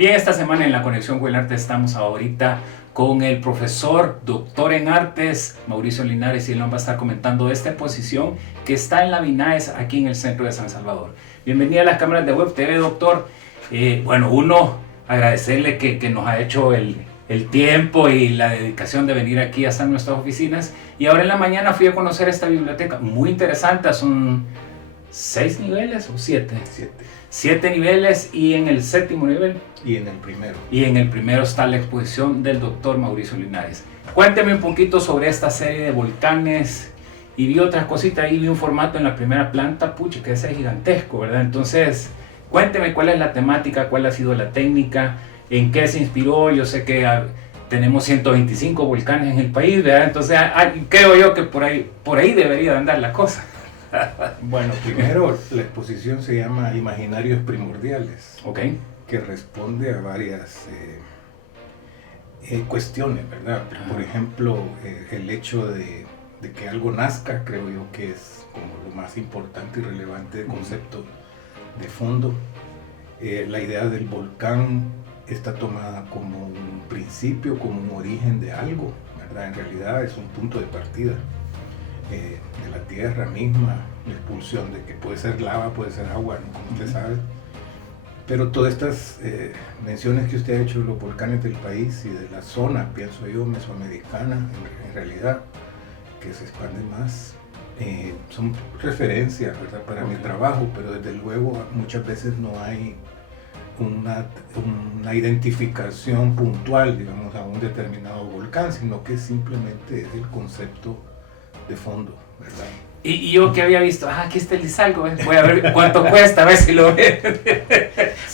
Bien, esta semana en la Conexión con el Arte estamos ahorita con el profesor, doctor en artes, Mauricio Linares, y él nos va a estar comentando esta exposición que está en la Vinaes, aquí en el centro de San Salvador. Bienvenido a las cámaras de Web TV, doctor. Uno, agradecerle que nos ha hecho el tiempo y la dedicación de venir aquí hasta nuestras oficinas. Y ahora en la mañana fui a conocer esta biblioteca, muy interesante, son 6 niveles o 7. 7 niveles, y en el 7º nivel. Y en el primero. Y en el primero está la exposición del doctor Mauricio Linares. Cuénteme un poquito sobre esta serie de volcanes. Y vi otras cositas, ahí vi un formato en la primera planta, pucha, que ese es gigantesco, ¿verdad? Entonces, cuénteme cuál es la temática, cuál ha sido la técnica, en qué se inspiró. Yo sé que tenemos 125 volcanes en el país, ¿verdad? Entonces, creo yo que por ahí debería de andar la cosa. Bueno, primero la exposición se llama Imaginarios Primordiales, Ok. que responde a varias cuestiones, ¿verdad? Por ejemplo, el hecho de que algo nazca, creo yo que es como lo más importante y relevante del concepto de fondo. La idea del volcán está tomada como un principio, como un origen de algo, ¿verdad? En realidad es un punto de partida de la tierra misma, la expulsión de que puede ser lava, puede ser agua, ¿no? Como usted sabe. Pero todas estas menciones que usted ha hecho de los volcanes del país y de la zona, pienso yo, mesoamericana, en realidad, que se expande más, son referencias, ¿verdad? Para mi trabajo, pero desde luego muchas veces no hay una identificación puntual, digamos, a un determinado volcán, sino que simplemente es el concepto de fondo, ¿verdad? Y yo que había visto, aquí está el Lizalgo, voy a ver cuánto cuesta, a ver si lo ven.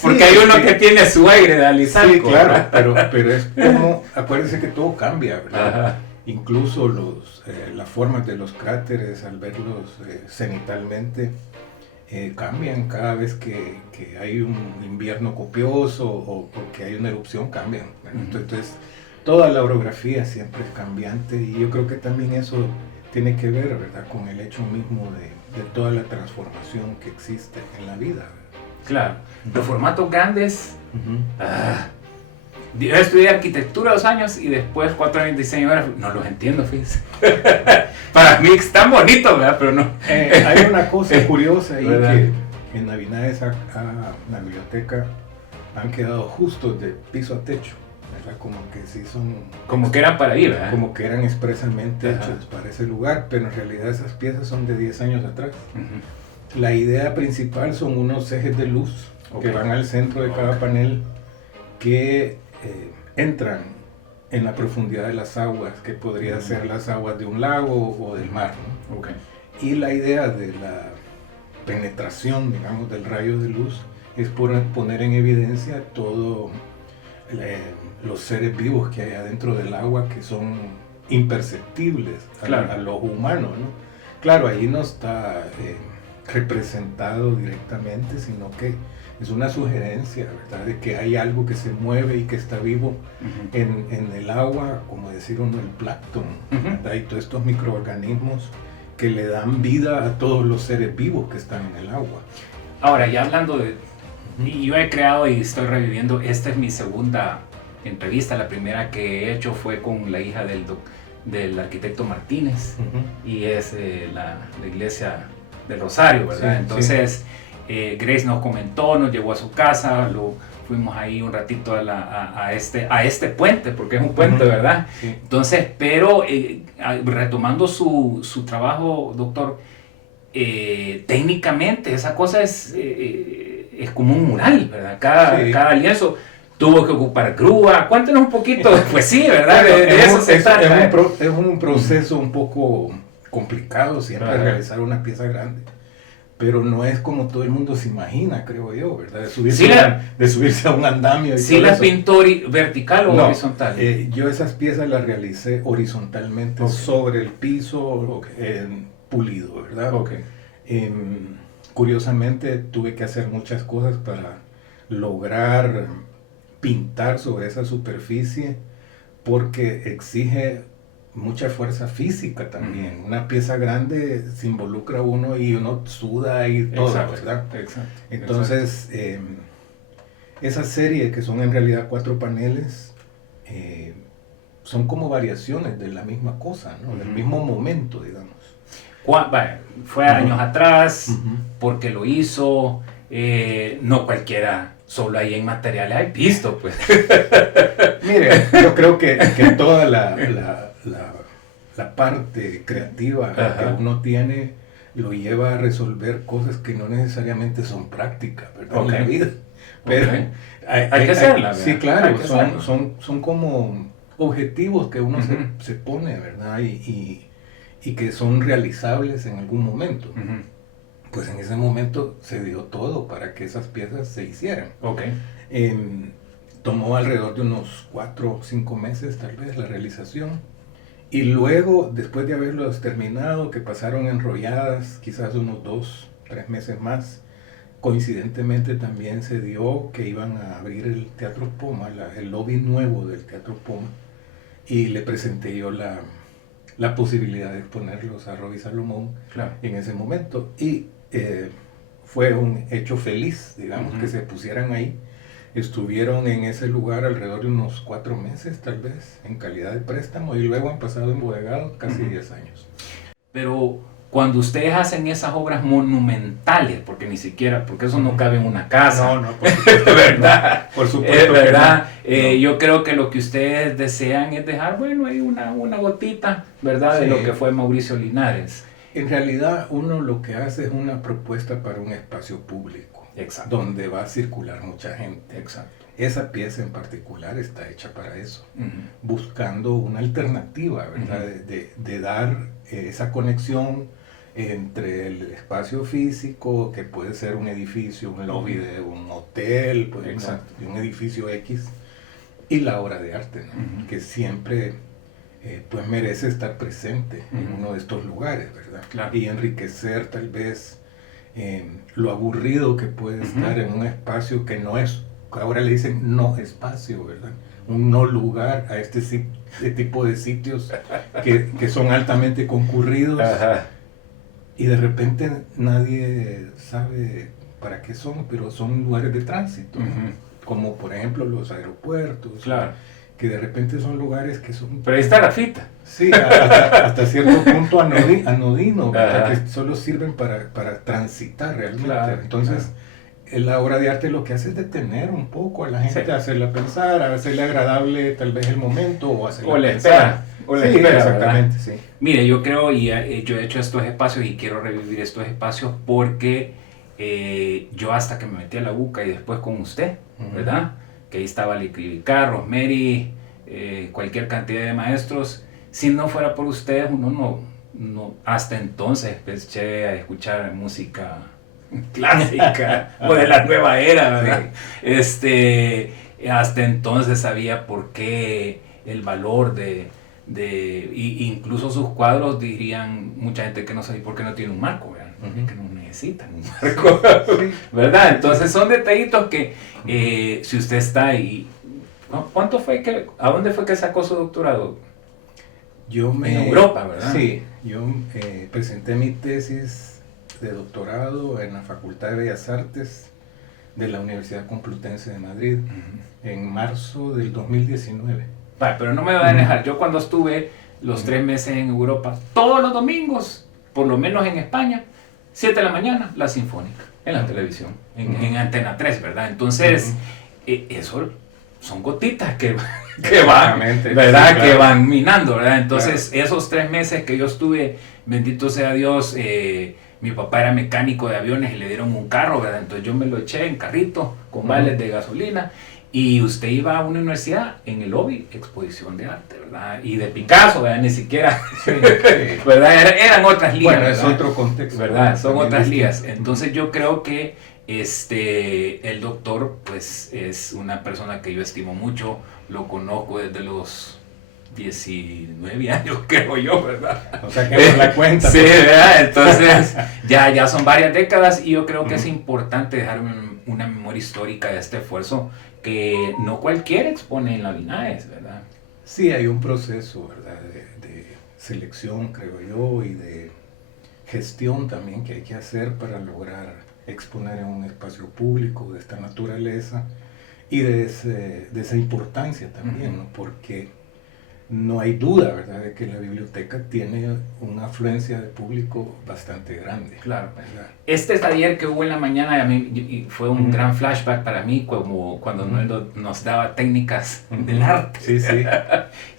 Porque sí, hay uno que tiene su aire de Lizalgo. Sí, claro, pero es como, acuérdense que todo cambia, ¿verdad? Ajá. Incluso las formas de los cráteres, al verlos cenitalmente, cambian cada vez que hay un invierno copioso o porque hay una erupción, cambian, ¿verdad? Entonces, toda la orografía siempre es cambiante, y yo creo que también eso tiene que ver, ¿verdad?, con el hecho mismo de toda la transformación que existe en la vida. Claro, los formatos grandes. Yo estudié arquitectura 2 años y después 4 años de diseño gráfico. No los entiendo, fíjense. Para mí es tan bonito, ¿verdad? Pero no. Hay una cosa curiosa ahí, que en la Vinaes, la biblioteca, han quedado justos de piso a techo. Como que sí son... Como que eran para ir, ¿verdad? Como que eran expresamente hechos para ese lugar, pero en realidad esas piezas son de 10 años atrás. La idea principal son unos ejes de luz que van al centro de cada panel, que entran en la profundidad de las aguas, que podría ser las aguas de un lago o del mar, ¿no? Y la idea de la penetración, digamos, del rayo de luz es poner en evidencia todo... los seres vivos que hay adentro del agua, que son imperceptibles a los humanos, ¿no? Claro, ahí no está representado directamente, sino que es una sugerencia, ¿verdad?, de que hay algo que se mueve y que está vivo en el agua, como decir uno, el plancton, ¿verdad? Y todos estos microorganismos que le dan vida a todos los seres vivos que están en el agua. Ahora, ya hablando de... Yo he creado y estoy reviviendo, esta es mi segunda entrevista. La primera que he hecho fue con la hija del arquitecto Martínez, y es la iglesia del Rosario, ¿verdad? Sí, entonces, sí. Grace nos comentó, nos llevó a su casa, fuimos ahí un ratito a este puente, porque es un puente, ¿verdad? Sí. Entonces, pero retomando su trabajo, doctor, técnicamente esa cosa es como un mural, ¿verdad? Cada lienzo tuvo que ocupar grúa. Cuéntenos un poquito, pues sí, ¿verdad? De eso se trata. Es un proceso un poco complicado siempre realizar una pieza grande, pero no es como todo el mundo se imagina, creo yo, ¿verdad? De subirse a un andamio. Y ¿Sí la pintó vertical o horizontal? Yo esas piezas las realicé horizontalmente, sobre el piso, pulido, ¿verdad? Curiosamente tuve que hacer muchas cosas para lograr pintar sobre esa superficie, porque exige mucha fuerza física también. Una pieza grande se involucra uno y uno suda y todo, ¿verdad? Exacto. Entonces, esa serie, que son en realidad 4 paneles, son como variaciones de la misma cosa, ¿no? Del mismo momento, digamos. Fue años atrás, porque lo hizo, no cualquiera, solo ahí en materiales hay visto, pues. Mire, yo creo que toda la parte creativa que uno tiene lo lleva a resolver cosas que no necesariamente son prácticas, ¿verdad? En la vida. Pero hay que hacerla, ¿verdad? Sí, claro, son como objetivos que uno se pone, ¿verdad? Y que son realizables en algún momento. Pues en ese momento se dio todo para que esas piezas se hicieran. Tomó alrededor de unos 4 o 5 meses tal vez la realización. Y luego, después de haberlos terminado, que pasaron enrolladas quizás unos 2 o 3 meses más, coincidentemente también se dio que iban a abrir el Teatro Poma, el lobby nuevo del Teatro Poma, y le presenté yo la posibilidad de exponerlos a Robbie Salomón en ese momento. Y fue un hecho feliz, digamos, que se pusieran ahí. Estuvieron en ese lugar alrededor de unos 4 meses, tal vez, en calidad de préstamo, y luego han pasado embodegados casi 10 años. Pero cuando ustedes hacen esas obras monumentales, porque ni siquiera, porque eso no cabe en una casa. No, por supuesto. ¿Verdad? No, por supuesto. ¿Verdad? No. Yo creo que lo que ustedes desean es dejar, bueno, ahí una gotita, ¿verdad? De lo que fue Mauricio Linares. En realidad, uno lo que hace es una propuesta para un espacio público. Exacto. Donde va a circular mucha gente. Exacto. Esa pieza en particular está hecha para eso, buscando una alternativa, ¿verdad? De dar esa conexión entre el espacio físico, que puede ser un edificio, un lobby de un hotel, pues, de un edificio X, y la obra de arte, ¿no? Que siempre pues merece estar presente en uno de estos lugares, ¿verdad? Claro. Y enriquecer tal vez lo aburrido que puede estar en un espacio que no es, ahora le dicen no espacio, ¿verdad? Un no lugar a este tipo de sitios que son altamente concurridos. Y de repente nadie sabe para qué son, pero son lugares de tránsito, ¿no? Como por ejemplo los aeropuertos. Claro. Que de repente son lugares que son... Pero ahí está la fita. Sí, hasta cierto punto anodino, que solo sirven para transitar realmente. Claro, entonces, la obra de arte lo que hace es detener un poco a la gente, hacerla pensar, hacerle agradable tal vez el momento, o hacerla pensar. Espera, exactamente, sí. Mire, yo creo, y yo he hecho estos espacios y quiero revivir estos espacios porque yo hasta que me metí a la UCA y después con usted, ¿verdad? Que ahí estaba Licrivicar, Rosemary, cualquier cantidad de maestros. Si no fuera por ustedes, uno no hasta entonces empecé a escuchar música clásica o de la nueva era, ¿verdad? Hasta entonces sabía por qué el valor incluso sus cuadros, dirían mucha gente que no sabe por qué no tiene un marco, ¿verdad? Que no necesitan un marco, ¿verdad? Entonces son detallitos que si usted está ahí, ¿cuánto fue a dónde fue que sacó su doctorado? En Europa, ¿verdad? Sí, yo presenté mi tesis de doctorado en la Facultad de Bellas Artes de la Universidad Complutense de Madrid en marzo del 2019. Pero no me va a dejar. Yo cuando estuve los 3 meses en Europa, todos los domingos, por lo menos en España, 7 de la mañana, la Sinfónica, en la televisión, en Antena 3, ¿verdad? Entonces, eso son gotitas que van, ¿verdad? Sí, claro. Que van minando, ¿verdad? Entonces, esos 3 meses que yo estuve, bendito sea Dios, mi papá era mecánico de aviones y le dieron un carro, ¿verdad? Entonces yo me lo eché en carrito, con vales de gasolina. Y usted iba a una universidad en el lobby, exposición de arte, ¿verdad? Y de Picasso, ¿verdad? Ni siquiera, ¿verdad? Eran otras ligas. Bueno, ¿verdad? Es otro contexto. ¿Verdad? Son otras ligas. Entonces yo creo que el doctor, pues, es una persona que yo estimo mucho. Lo conozco desde los 19 años, creo yo, ¿verdad? O sea, que no la cuenta. Sí, ¿verdad? Entonces, ya son varias décadas y yo creo que es importante dejar una memoria histórica de este esfuerzo que no cualquiera expone en la Linares, ¿verdad? Sí, hay un proceso, ¿verdad? De selección, creo yo, y de gestión también que hay que hacer para lograr exponer en un espacio público de esta naturaleza. y de esa importancia también, ¿no? Porque no hay duda, ¿verdad?, de que la biblioteca tiene una afluencia de público bastante grande. Claro. ¿Verdad? Este taller que hubo en la mañana fue un gran flashback para mí, como cuando nos daba técnicas del arte. Sí, sí.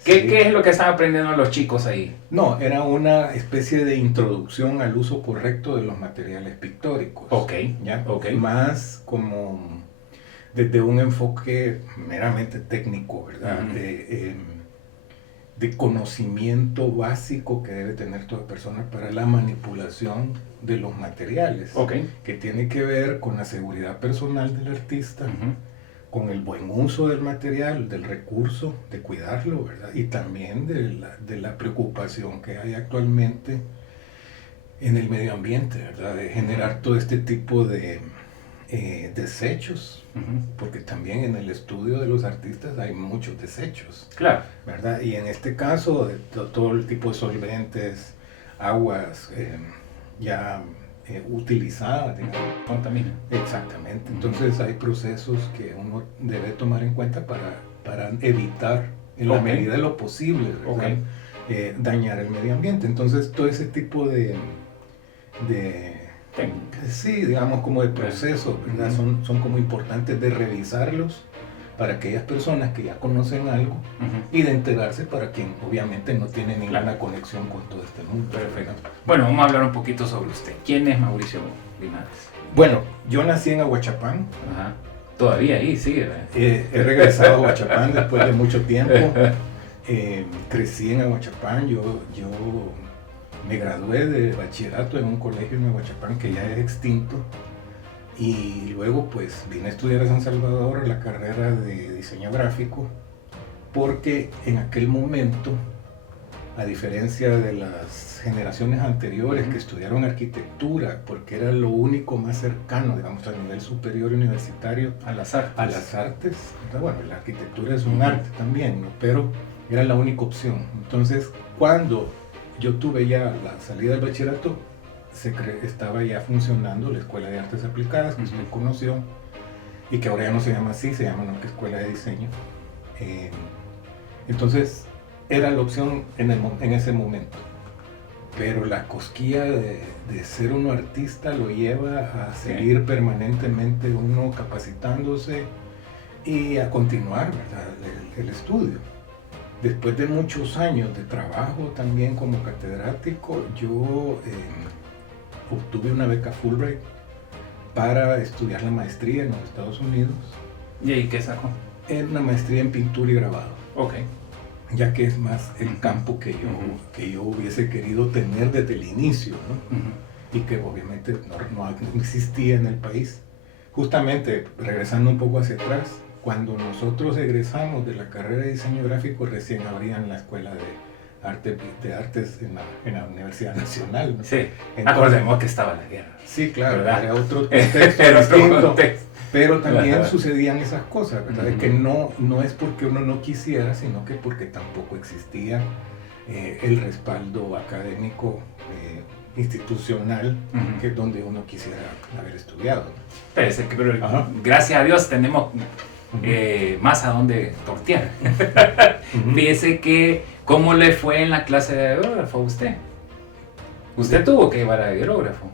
¿Qué es lo que están aprendiendo los chicos ahí? No, era una especie de introducción al uso correcto de los materiales pictóricos. Ok. ¿Ya? Okay. Más como desde un enfoque meramente técnico, ¿verdad? De conocimiento básico que debe tener toda persona para la manipulación de los materiales, que tiene que ver con la seguridad personal del artista, con el buen uso del material, del recurso, de cuidarlo, ¿verdad? Y también de la preocupación que hay actualmente en el medio ambiente, ¿verdad? De generar todo este tipo de desechos, porque también en el estudio de los artistas hay muchos desechos, claro, ¿verdad? Y en este caso, de todo el tipo de solventes, aguas ya utilizadas, digamos, contaminan. Exactamente. Entonces hay procesos que uno debe tomar en cuenta para evitar, en la medida de lo posible, ¿verdad? Dañar el medio ambiente. Entonces todo ese tipo de sí, digamos, como de procesos, ¿verdad? Son como importantes de revisarlos para aquellas personas que ya conocen algo y de enterarse para quien obviamente no tiene ninguna conexión con todo este mundo. Perfecto. Bueno, vamos a hablar un poquito sobre usted. ¿Quién es Mauricio Linares? Bueno, yo nací en Aguachapán. Ajá. Todavía ahí sigue, ¿verdad? He regresado a Aguachapán después de mucho tiempo. Crecí en Aguachapán. Yo me gradué de bachillerato en un colegio en Aguachapán que ya es extinto, y luego pues vine a estudiar a San Salvador la carrera de diseño gráfico, porque en aquel momento, a diferencia de las generaciones anteriores que estudiaron arquitectura, porque era lo único más cercano, digamos, a nivel superior universitario a las artes. Bueno, la arquitectura es un arte también, ¿no? Pero era la única opción. Entonces, cuando yo tuve ya la salida del bachillerato, estaba ya funcionando la Escuela de Artes Aplicadas, que usted conoció, y que ahora ya no se llama así, se llama Escuela de Diseño. Entonces, era la opción en ese momento. Pero la cosquilla de ser uno artista lo lleva a seguir permanentemente uno capacitándose y a continuar, ¿verdad?, el estudio. Después de muchos años de trabajo también como catedrático, yo obtuve una beca Fulbright para estudiar la maestría en los Estados Unidos. ¿Y ahí qué sacó? Era una maestría en pintura y grabado. Ok. Ya que es más el campo que yo hubiese querido tener desde el inicio, ¿no? Y que obviamente no existía en el país. Justamente, regresando un poco hacia atrás, cuando nosotros egresamos de la carrera de diseño gráfico, recién abrían la escuela de artes en la Universidad Nacional, ¿no? Sí, acordemos que estaba la guerra. Sí, claro, ¿verdad? era otro contexto, pero también sucedían esas cosas, ¿verdad? Que no es porque uno no quisiera, sino que porque tampoco existía el respaldo académico institucional, que es donde uno quisiera haber estudiado, ¿no? Pero gracias a Dios tenemos más a dónde tortear. Fíjese que, ¿cómo le fue en la clase de aerógrafo a usted? ¿Usted tuvo que llevar a aerógrafo?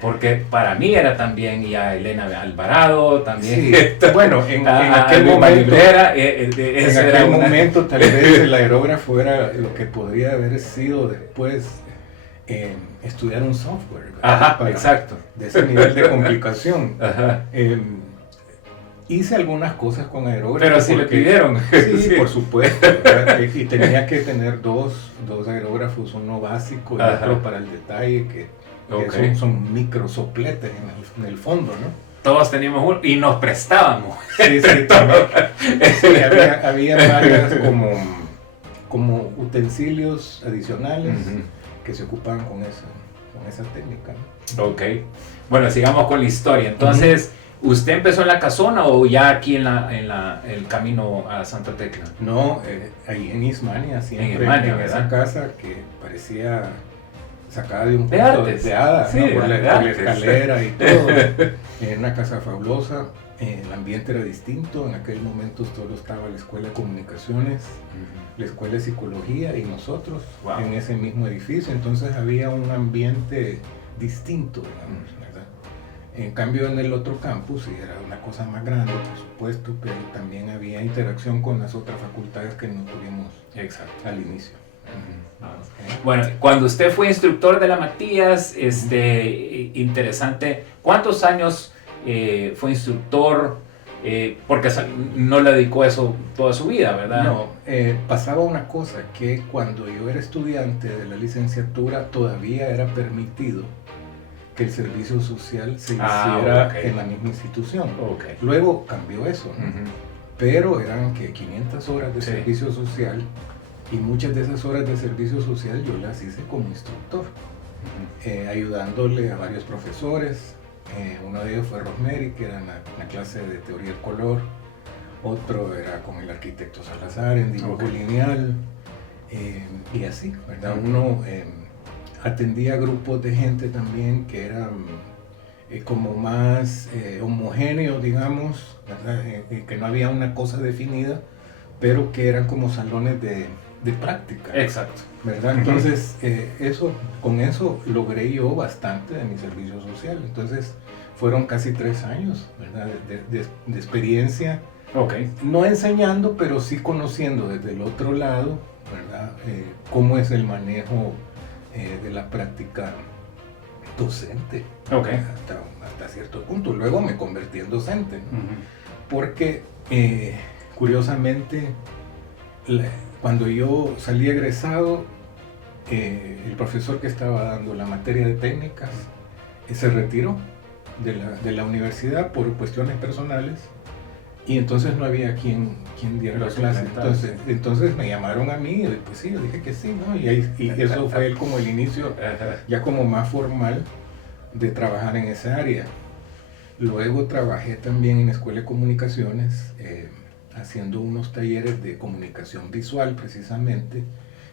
Porque para mí era también, y a Elena Alvarado también. Sí. Bueno, en aquel momento tal vez el aerógrafo era lo que podría haber sido después estudiar un software. Exacto. De ese nivel de complicación. Hice algunas cosas con aerógrafo. Pero si le pidieron. Sí, por supuesto. Y tenía que tener dos aerógrafos, uno básico y otro para el detalle, que son micro sopletes en el fondo, ¿no? Todos teníamos uno y nos prestábamos. Sí, también. Sí, había varias como utensilios adicionales que se ocupaban con esa técnica, ¿no? Ok. Bueno, sigamos con la historia. Entonces, ¿usted empezó en la casona o ya aquí en el camino a Santa Tecla? No, ahí en Ismania, siempre en esa casa que parecía sacada de un cuento de hadas, sí, ¿no? Por la escalera y todo. En una casa fabulosa. El ambiente era distinto. En aquel momento solo estaba la escuela de comunicaciones, la escuela de psicología y nosotros en ese mismo edificio. Entonces había un ambiente distinto, digamos, ¿verdad? En cambio en el otro campus sí era una cosa más grande, por supuesto, pero también había interacción con las otras facultades que no tuvimos al inicio. Bueno, cuando usted fue instructor de la Matías, interesante, ¿cuántos años fue instructor? Porque no le dedicó a eso toda su vida, ¿verdad? No, pasaba una cosa, que cuando yo era estudiante de la licenciatura todavía era permitido que el servicio social se hiciera en la misma institución. Luego cambió eso, ¿no? Pero eran que 500 horas de servicio social, y muchas de esas horas de servicio social yo las hice como instructor, ayudándole a varios profesores. Uno de ellos fue Rosemary, que era una clase de teoría del color. Otro era con el arquitecto Salazar en dibujo lineal, y así, ¿verdad? Uno atendía grupos de gente también que eran como más homogéneos, digamos, ¿verdad? Que no había una cosa definida, pero que eran como salones de práctica. Exacto. ¿Verdad? Entonces, con eso logré yo bastante de mi servicio social. Entonces, fueron casi 3 años, ¿verdad? de experiencia. No enseñando, pero sí conociendo desde el otro lado, ¿verdad? Cómo es el manejo de la práctica docente. Hasta cierto punto. Luego me convertí en docente, ¿no? Porque, curiosamente, cuando yo salí egresado, el profesor que estaba dando la materia de técnicas se retiró de la universidad por cuestiones personales, y entonces no había quien diera la clase. Entonces me llamaron a mí, y pues sí, yo dije que sí, ¿no? Y eso fue como el inicio ya como más formal de trabajar en esa área. Luego trabajé también en la Escuela de Comunicaciones, haciendo unos talleres de comunicación visual precisamente,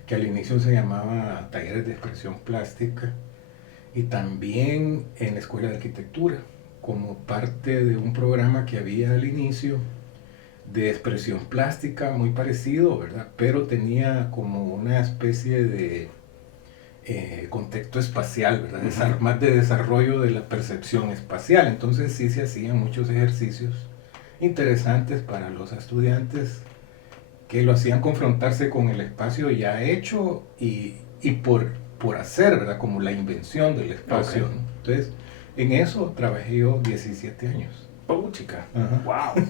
que al inicio se llamaba talleres de expresión plástica, y también en la Escuela de Arquitectura, como parte de un programa que había al inicio de expresión plástica muy parecido, ¿verdad? Pero tenía como una especie de contexto espacial, ¿verdad? Más de desarrollo de la percepción espacial. Entonces sí se hacían muchos ejercicios interesantes para los estudiantes, que lo hacían confrontarse con el espacio ya hecho y por hacer, ¿verdad? Como la invención del espacio, ¿no? Entonces, en eso trabajé yo 17 años. Chica. ¡Wow!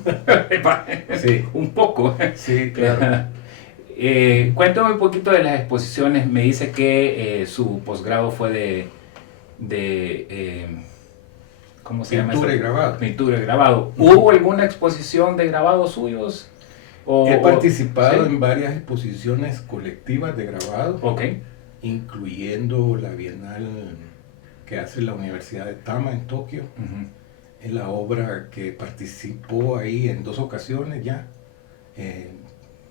Sí. Un poco. Sí, claro. Cuéntame un poquito de las exposiciones. Me dice que su posgrado fue de ¿cómo se llama? Pintura y grabado. Pintura y grabado. ¿Hubo alguna exposición de grabados suyos? He participado en varias exposiciones colectivas de grabado, incluyendo la Bienal que hace la Universidad de Tama en Tokio. En la obra que participó ahí en 2 ocasiones ya,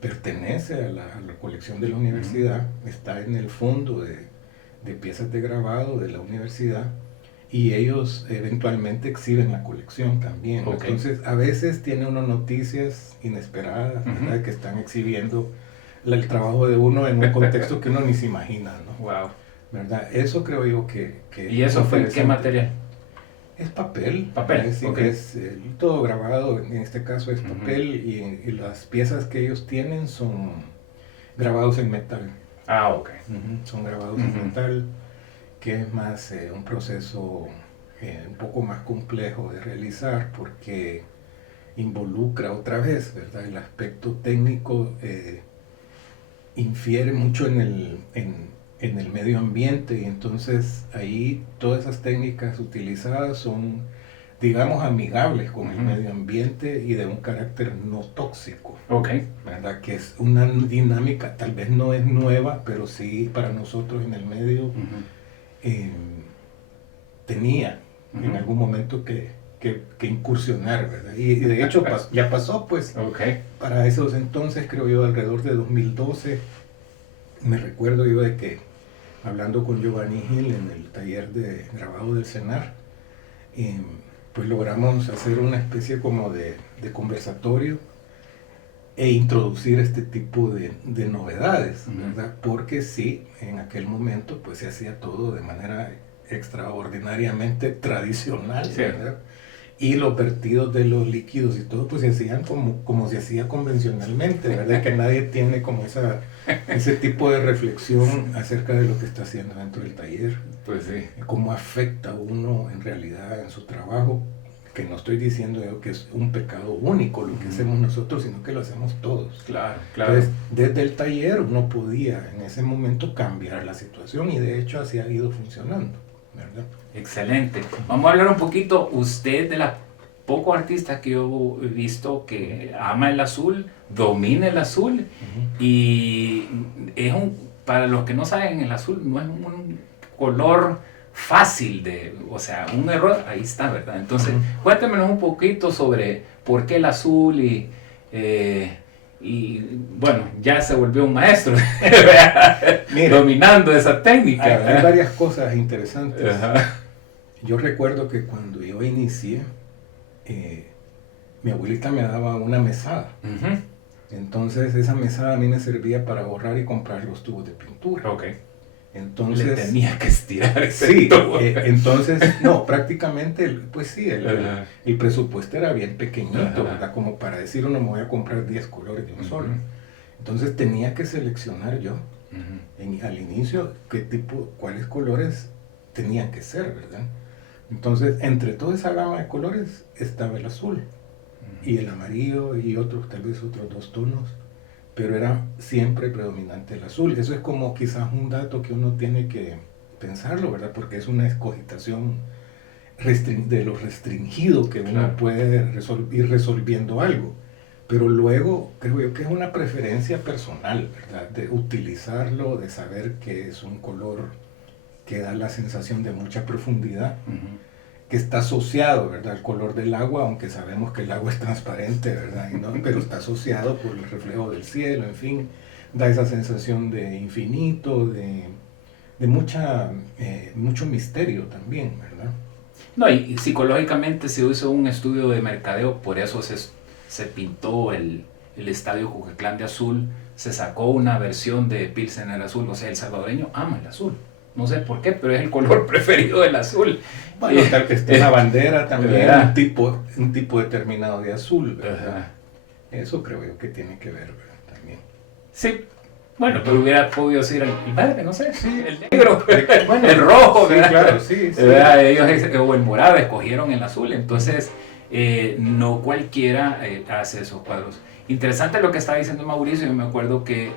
pertenece a la colección de la universidad, está en el fondo de piezas de grabado de la universidad, y ellos eventualmente exhiben la colección también. Entonces a veces tiene uno noticias inesperadas, ¿verdad? Que están exhibiendo el trabajo de uno en un contexto que uno ni se imagina, ¿no? ¿Verdad? Eso creo yo que ¿Y eso fue qué material? Es papel. Es decir, es todo grabado, en este caso es papel, y las piezas que ellos tienen son grabados en metal. Son grabados en metal, que es más un proceso un poco más complejo de realizar, porque involucra otra vez, ¿verdad? El aspecto técnico infiere mucho en el medio ambiente, y entonces ahí todas esas técnicas utilizadas son, digamos, amigables con el medio ambiente y de un carácter no tóxico. ¿Verdad? Que es una dinámica, tal vez no es nueva, pero sí para nosotros en el medio tenía en algún momento que incursionar, ¿verdad? Y de hecho ya pasó, pues. Para esos entonces, creo yo, alrededor de 2012, me recuerdo yo de que hablando con Giovanni Gil en el taller de grabado del CENAR, pues logramos hacer una especie como de conversatorio e introducir este tipo de novedades, ¿verdad? Porque sí, en aquel momento pues se hacía todo de manera extraordinariamente tradicional, sí, ¿verdad? Y los vertidos de los líquidos y todo pues se hacían como se hacía convencionalmente, ¿verdad? Que nadie tiene como ese tipo de reflexión acerca de lo que está haciendo dentro del taller. Pues sí. Cómo afecta a uno en realidad en su trabajo, que no estoy diciendo yo que es un pecado único lo que hacemos nosotros, sino que lo hacemos todos. Claro, claro. Entonces, desde el taller uno podía en ese momento cambiar la situación y de hecho así ha ido funcionando, ¿verdad? Excelente. Vamos a hablar un poquito, usted de las pocos artistas que yo he visto que ama el azul, domina el azul, y es para los que no saben, el azul no es un color fácil o sea, un error, ahí está, ¿verdad? Entonces, cuéntemenos un poquito sobre por qué el azul y bueno, ya se volvió un maestro dominando esa técnica. Hay varias cosas interesantes. Yo recuerdo que cuando yo inicié, mi abuelita me daba una mesada. Entonces esa mesada a mí me servía para borrar y comprar los tubos de pintura. Okay. Entonces, le tenía que estirar ese sí, tubo. Entonces, no, prácticamente, pues sí, el presupuesto era bien pequeñito, ¿verdad? Como para decir, uno me voy a comprar 10 colores de un solo. Entonces tenía que seleccionar yo, al inicio, cuáles colores tenían que ser, ¿verdad? Entonces, entre toda esa gama de colores estaba el azul, y el amarillo, y tal vez otros 2 tonos. Pero era siempre predominante el azul. Eso es como quizás un dato que uno tiene que pensarlo, ¿verdad? Porque es una escogitación de lo restringido que uno puede ir resolviendo algo. Pero luego creo yo que es una preferencia personal, ¿verdad? De utilizarlo, de saber que es un color que da la sensación de mucha profundidad, que está asociado, ¿verdad?, al color del agua, aunque sabemos que el agua es transparente, ¿verdad? ¿No? Pero está asociado por el reflejo del cielo, en fin, da esa sensación de infinito, de mucho misterio también, ¿verdad? No, y psicológicamente se hizo un estudio de mercadeo, por eso se pintó el estadio Jujetlán de azul, se sacó una versión de Pilsener azul, o sea, el salvadoreño ama el azul. No sé por qué, pero es el color preferido del azul. Bueno, tal que esté en la bandera también, un tipo determinado de azul, ¿verdad? Eso creo yo que tiene que ver, ¿verdad? También. Sí, bueno, pero hubiera podido ser el verde, no sé, sí, el negro, bueno, el rojo, sí, ¿verdad? Claro, sí. Ellos, o el morado, escogieron el azul, entonces no cualquiera hace esos cuadros. Interesante lo que estaba diciendo Mauricio, yo me acuerdo que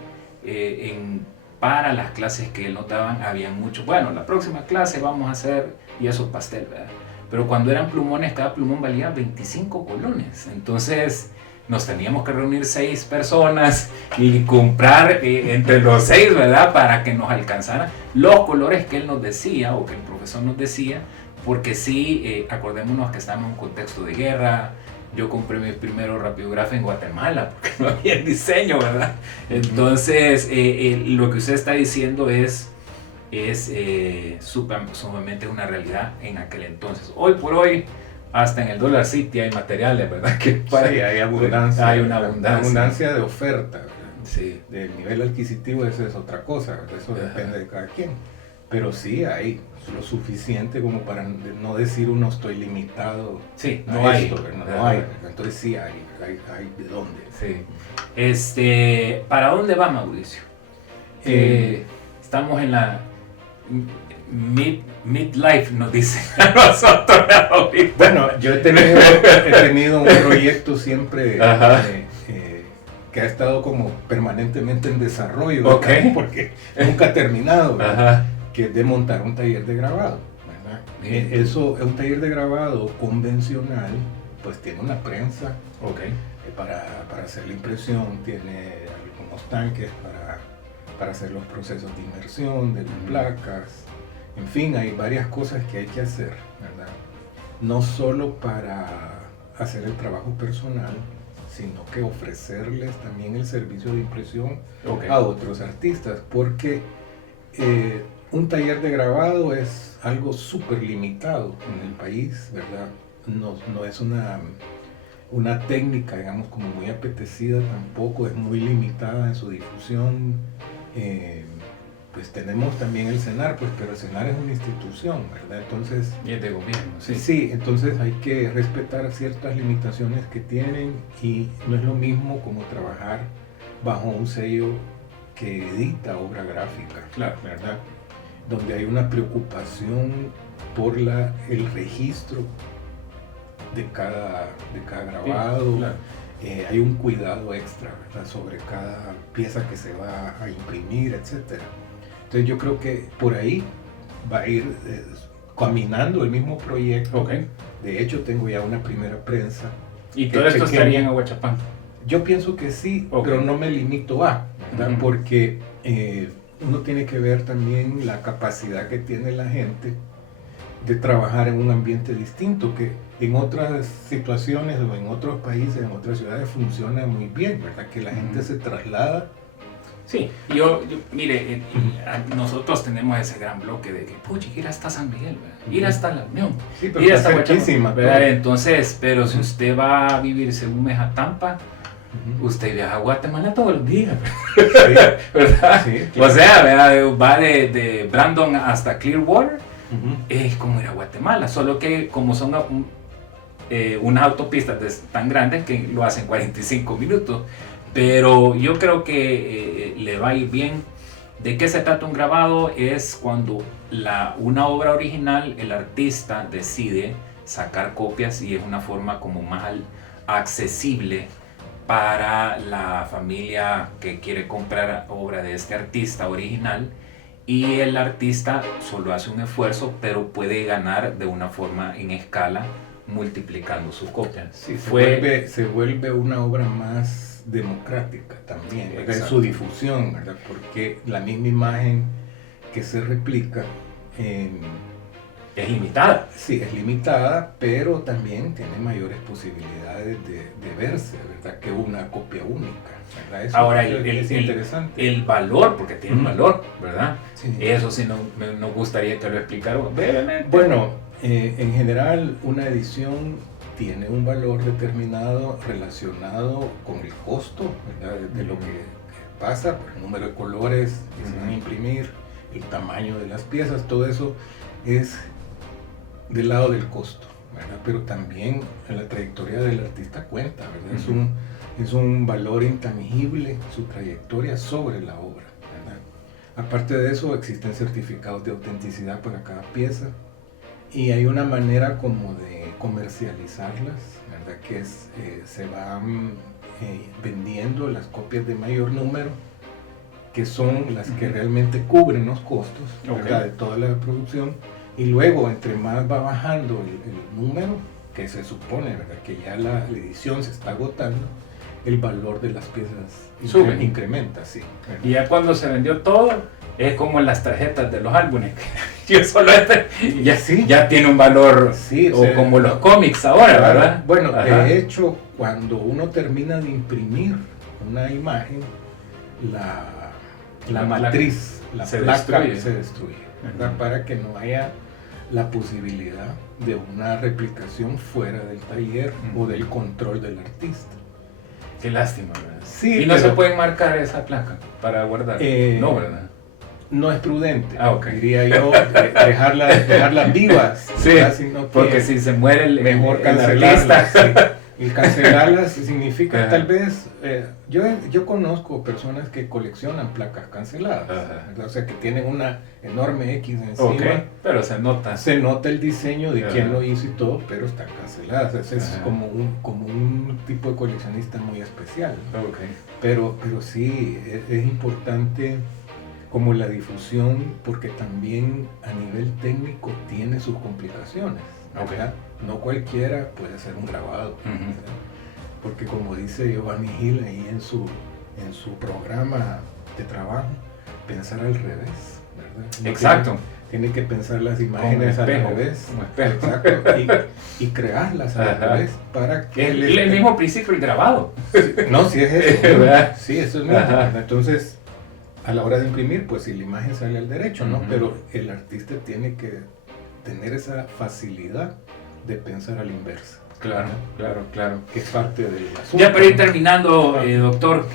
para las clases que él notaban, había mucho, bueno, la próxima clase vamos a hacer yeso pastel, ¿verdad? Pero cuando eran plumones, cada plumón valía 25 colones, entonces nos teníamos que reunir 6 personas y comprar entre los 6, ¿verdad?, para que nos alcanzaran los colores que él nos decía, o que el profesor nos decía, porque sí, acordémonos que estamos en un contexto de guerra. Yo compré mi primero rapidógrafo en Guatemala porque no había diseño, ¿verdad? Entonces, lo que usted está diciendo es sumamente una realidad en aquel entonces. Hoy por hoy, hasta en el Dollar City hay materiales, ¿verdad? Sí, hay abundancia. Hay una abundancia de oferta, ¿verdad? Sí. Del nivel adquisitivo, eso es otra cosa, ¿verdad? Eso depende de cada quien. Pero sí hay lo suficiente como para no decir uno estoy limitado. Sí, no hay esto, no hay. Entonces sí hay de dónde. Sí. ¿Para dónde va, Mauricio? Estamos en la midlife, nos dicen a nosotros ahorita. Bueno, yo he tenido un proyecto siempre que ha estado como permanentemente en desarrollo, porque nunca ha terminado, que es de montar un taller de grabado, ¿verdad? Eso es un taller de grabado convencional, pues tiene una prensa para hacer la impresión, tiene algunos tanques para hacer los procesos de inmersión de las placas, en fin, hay varias cosas que hay que hacer, ¿verdad? No solo para hacer el trabajo personal, sino que ofrecerles también el servicio de impresión a otros artistas, porque un taller de grabado es algo súper limitado en el país, ¿verdad? No es una técnica, digamos, como muy apetecida tampoco, es muy limitada en su difusión. Pues tenemos también el CENAR, pues, pero el CENAR es una institución, ¿verdad? Entonces, y es de gobierno, sí. Sí, entonces hay que respetar ciertas limitaciones que tienen y no es lo mismo como trabajar bajo un sello que edita obra gráfica, claro, ¿verdad? Donde hay una preocupación por el registro de cada grabado. Sí, claro. Hay un cuidado extra, ¿verdad? Sobre cada pieza que se va a imprimir, etc. Entonces yo creo que por ahí va a ir caminando el mismo proyecto. Okay. De hecho, tengo ya una primera prensa. ¿Y todo esto estaría en Ahuachapán? Yo pienso que sí, pero no me limito a, ¿verdad? Porque uno tiene que ver también la capacidad que tiene la gente de trabajar en un ambiente distinto, que en otras situaciones o en otros países, en otras ciudades funciona muy bien, ¿verdad? Que la gente se traslada. Sí, mire, nosotros tenemos ese gran bloque de que, pucha, ir hasta San Miguel, ¿verdad? Ir hasta La Unión, sí, pero ir está hasta cerquísima, ¿verdad? Entonces, pero si usted va a vivirse un mes a Tampa, usted viaja a Guatemala todos los días, sí, ¿verdad? Sí, claro. O sea, ¿verdad? Va de Brandon hasta Clearwater, es como ir a Guatemala, solo que como son unas autopistas tan grandes que lo hacen 45 minutos. Pero yo creo que le va a ir bien. ¿De qué se trata un grabado? Es cuando una obra original, el artista decide sacar copias y es una forma como más accesible para la familia que quiere comprar obra de este artista original, y el artista solo hace un esfuerzo, pero puede ganar de una forma en escala multiplicando sus copias. Sí, se vuelve una obra más democrática también, ¿verdad? En su difusión, ¿verdad? Porque la misma imagen que se replica es limitada. Sí, es limitada, pero también tiene mayores posibilidades de verse, ¿verdad? Que una copia única, ¿verdad? Eso ahora, es interesante. El valor, porque tiene un valor, ¿verdad? Sí. Eso sí nos gustaría que lo explicara brevemente. Bueno, en general, una edición tiene un valor determinado relacionado con el costo, ¿verdad? De lo que pasa, por el número de colores que se van a imprimir, el tamaño de las piezas, todo eso es del lado del costo, ¿verdad? Pero también en la trayectoria del artista cuenta, ¿verdad? Es un valor intangible su trayectoria sobre la obra, ¿verdad? Aparte de eso, existen certificados de autenticidad para cada pieza y hay una manera como de comercializarlas, ¿verdad? Que se van vendiendo las copias de mayor número, que son las que realmente cubren los costos, ¿verdad? De toda la producción, y luego entre más va bajando el número, que se supone, ¿verdad? Que ya la edición se está agotando, el valor de las piezas incrementa, sí, ¿verdad? Y ya cuando se vendió todo, es como en las tarjetas de los álbumes. Yo solo ya tiene un valor, sí, o como los cómics ahora, ¿verdad? Bueno, de hecho, cuando uno termina de imprimir una imagen, la matriz, la placa se destruye, ¿verdad? Para que no haya la posibilidad de una replicación fuera del taller o del control del artista. Qué lástima, ¿verdad? Sí, y no se puede marcar esa placa para guardar. No, ¿verdad? No es prudente, okay. Diría yo, dejarlas vivas. Sí, porque si se muere mejor cancelarlas. Y cancelarlas significa tal vez, yo conozco personas que coleccionan placas canceladas, o sea que tienen una enorme X encima, pero se nota el diseño de quién lo hizo y todo, pero están canceladas. Es como un tipo de coleccionista muy especial, pero sí es importante como la difusión, porque también a nivel técnico tiene sus complicaciones, ¿verdad? No cualquiera puede hacer un grabado, porque como dice Giovanni Gil ahí en su programa de trabajo, pensar al revés, ¿verdad? Exacto. Tiene que pensar las imágenes al revés, exacto, y crearlas al revés para que... El mismo principio el grabado. No, sí es eso, ¿verdad? Sí, eso es mismo. Entonces, a la hora de imprimir, pues si la imagen sale al derecho, ¿no? Pero el artista tiene que tener esa facilidad de pensar a la inversa. Claro, claro. Que es parte del asunto. Ya para ir terminando, doctor,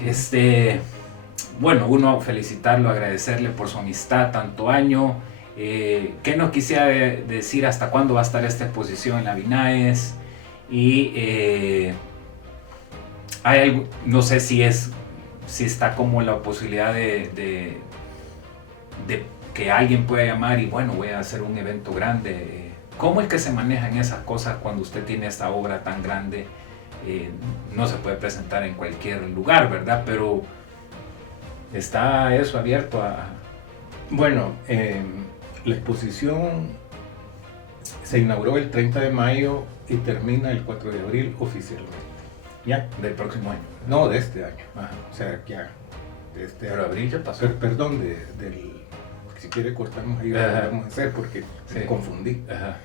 bueno, uno felicitarlo, agradecerle por su amistad, tanto año. ¿Qué nos quisiera decir hasta cuándo va a estar esta exposición en la BINAES? Y hay algo, no sé si está como la posibilidad de que alguien pueda llamar y bueno, voy a hacer un evento grande. ¿Cómo es que se manejan esas cosas cuando usted tiene esta obra tan grande? No se puede presentar en cualquier lugar, ¿verdad? Pero ¿está eso abierto a...? Bueno, la exposición se inauguró el 30 de mayo y termina el 4 de abril oficialmente. ¿Ya? ¿Del próximo año? No, de este año. Ajá. O sea, ya. De este Pero año. abril ya pasó. Perdón, si quiere cortamos ahí, lo vamos a hacer porque me confundí. Ajá.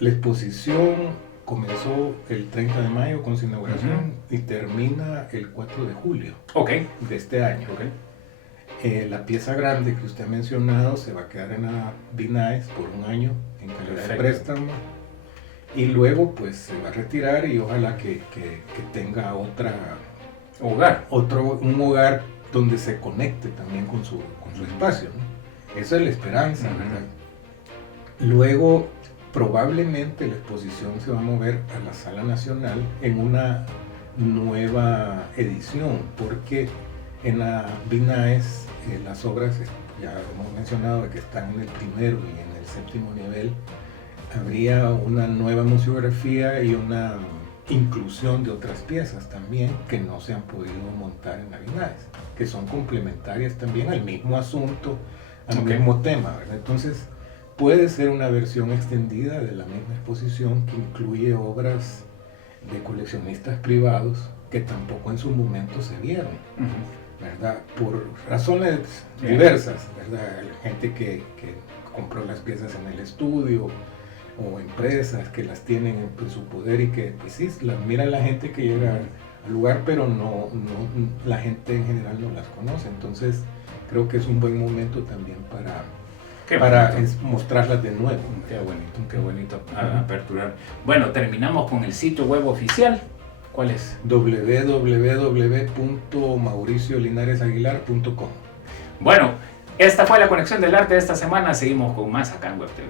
La exposición comenzó el 30 de mayo con su inauguración y termina el 4 de julio de este año. La pieza grande que usted ha mencionado se va a quedar en la BINAES por un año en calidad de préstamo y luego pues se va a retirar y ojalá que tenga un hogar donde se conecte también con su espacio, ¿no? Esa es la esperanza, ¿verdad? Luego probablemente la exposición se va a mover a la Sala Nacional en una nueva edición, porque en la BINAES las obras, ya hemos mencionado que están en el primero y en el séptimo nivel, habría una nueva museografía y una inclusión de otras piezas también que no se han podido montar en la BINAES, que son complementarias también al mismo asunto, al mismo tema, ¿verdad? Entonces puede ser una versión extendida de la misma exposición que incluye obras de coleccionistas privados que tampoco en su momento se vieron, ¿verdad? Por razones diversas, ¿verdad? Gente que compró las piezas en el estudio o empresas que las tienen en su poder y que pues sí, las mira la gente que llega al lugar, pero no la gente en general no las conoce. Entonces creo que es un buen momento también para mostrarlas de nuevo. Qué bonito aperturar. Bueno, terminamos con el sitio web oficial. ¿Cuál es? www.mauriciolinaresaguilar.com. Bueno, esta fue la conexión del arte de esta semana. Seguimos con más acá en Web TV.